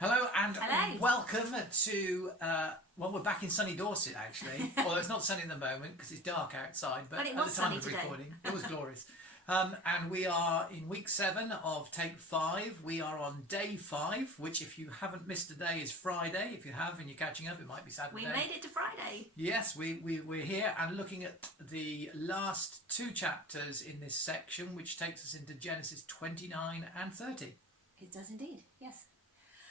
Hello and Hello. welcome to, well, we're back in sunny Dorset actually, although it's not sunny at the moment because it's dark outside, but it at was the time sunny of today. recording it was glorious. And we are in week 7 of take 5. We are on day 5, which if you haven't missed a day is Friday. If you have and you're catching up, it might be Saturday. We made it to Friday. Yes, we're here and looking at the last 2 chapters in this section, which takes us into Genesis 29 and 30. It does indeed, yes.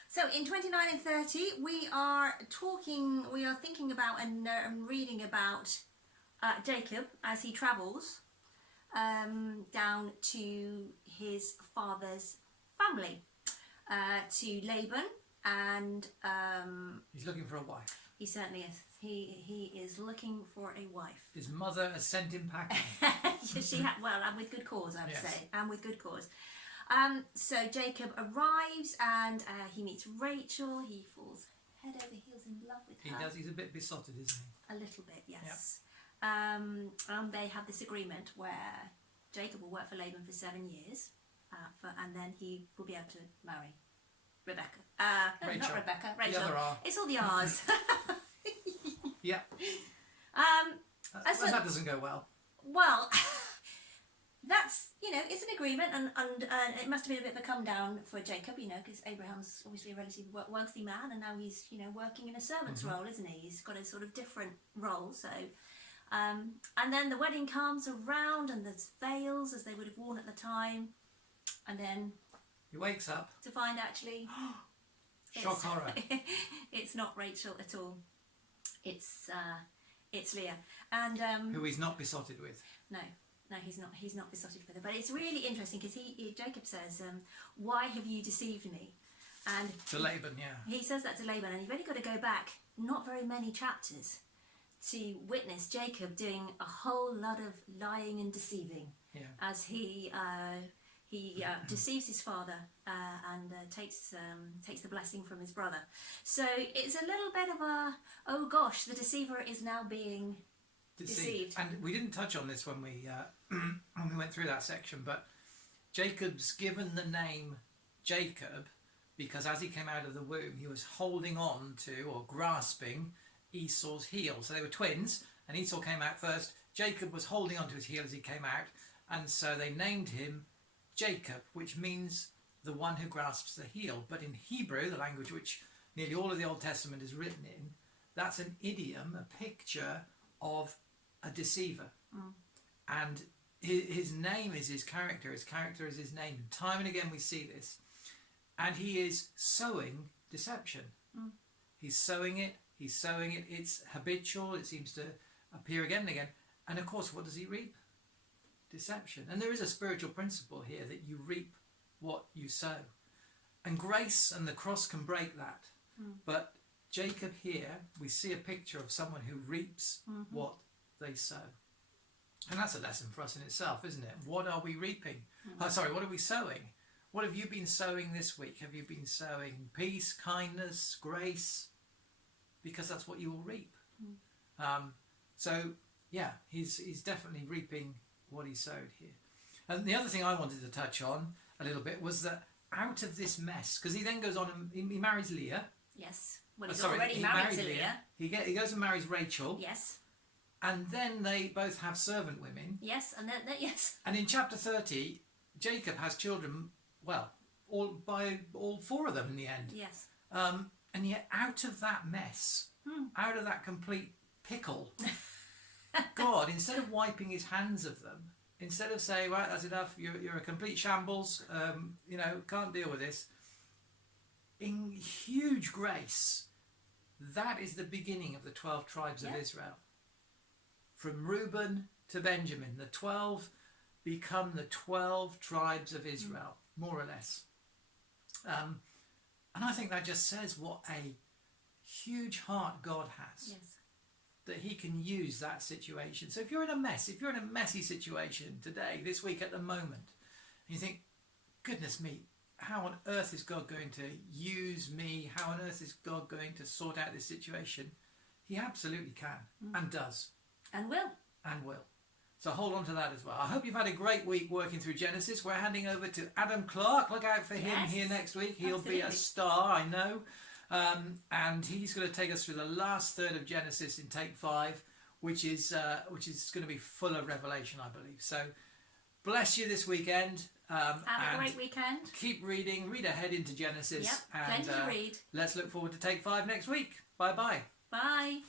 So in 29 and 30, we are thinking about and reading about Jacob as he travels down to his father's family, to Laban, and He's looking for a wife. he certainly is. He is looking for a wife. His mother has sent him packing. She had, well, and with good cause, I would Yes. say, and with good cause. So Jacob arrives and he meets Rachel. He falls head over heels in love with He her. does. He's a bit besotted, isn't he? A little bit, yes. And they have this agreement where Jacob will work for Laban for 7 years, and then he will be able to marry Rebecca. No, Rachel. not Rebecca. Rachel. The other R. It's all the R's. Yeah. So- That doesn't go well. Well, that's, it's an agreement, and it must have been a bit of a come down for Jacob, because Abraham's obviously a relatively wealthy man, and now he's, working in a servant's role, isn't he? He's got a sort of different role, so... and then the wedding comes around, and there's veils, as they would have worn at the time, and then He wakes up. to find actually... Shock horror. It's not Rachel at all. It's Leah. And... Who he's not besotted with. No, he's not. He's not besotted with her. But it's really interesting because Jacob says, "Why have you deceived me?" And To Laban, yeah. he says that to Laban, and you've only got to go back not very many chapters to witness Jacob doing a whole lot of lying and deceiving Yeah. as he deceives his father and takes the blessing from his brother. So it's a little bit of a, oh gosh, the deceiver is now being deceived. And we didn't touch on this when we went through that section, but Jacob's given the name Jacob because as he came out of the womb, he was holding on to or grasping Esau's heel. So they were twins, and Esau came out first. Jacob was holding on to his heel as he came out, and so they named him Jacob, which means the one who grasps the heel. But in Hebrew, the language which nearly all of the Old Testament is written in, that's an idiom, a picture of a deceiver. And his name is his character is his name. Time and again we see this. And he is sowing deception. He's sowing it, it's habitual, it seems to appear again and again. And of course, what does he reap? Deception. And there is a spiritual principle here that you reap what you sow. And grace and the cross can break that. But Jacob here, we see a picture of someone who reaps what they sow. And that's a lesson for us in itself, isn't it? What are we reaping? What are we sowing? What have you been sowing this week? Have you been sowing peace, kindness, grace? Because that's what you will reap. So, yeah, he's definitely reaping what he sowed here. And the other thing I wanted to touch on a little bit was that out of this mess, because he then goes on and he marries Leah. Yes. Well, he's already he married married to Leah. He goes and marries Rachel. Yes. And then they both have servant women. Yes, and then yes. And in chapter 30, Jacob has children, well, all 4 of them in the end. Yes. And yet out of that mess, out of that complete pickle, God, instead of wiping his hands of them, instead of saying, right, that's enough, you're a complete shambles, can't deal with this, in huge grace, that is the beginning of the 12 tribes of Israel. From Reuben to Benjamin, the 12 become the 12 tribes of Israel, more or less. And I think that just says what a huge heart God has. Yes. That he can use that situation. So if you're in a mess, if you're in a messy situation today, this week at the moment, and you think, goodness me, how on earth is God going to use me? How on earth is God going to sort out this situation? He absolutely can and does. And will. And will. So hold on to that as well. I hope you've had a great week working through Genesis. We're handing over to Adam Clark. Look out for him Yes, here next week. He'll be a absolutely. star, I know. And he's going to take us through the last third of Genesis in take 5, which is going to be full of revelation, I believe. So bless you this weekend. Have a and great weekend. keep reading. Read ahead into Genesis. Yep, and plenty to read. let's look forward to take 5 next week. Bye-bye. Bye.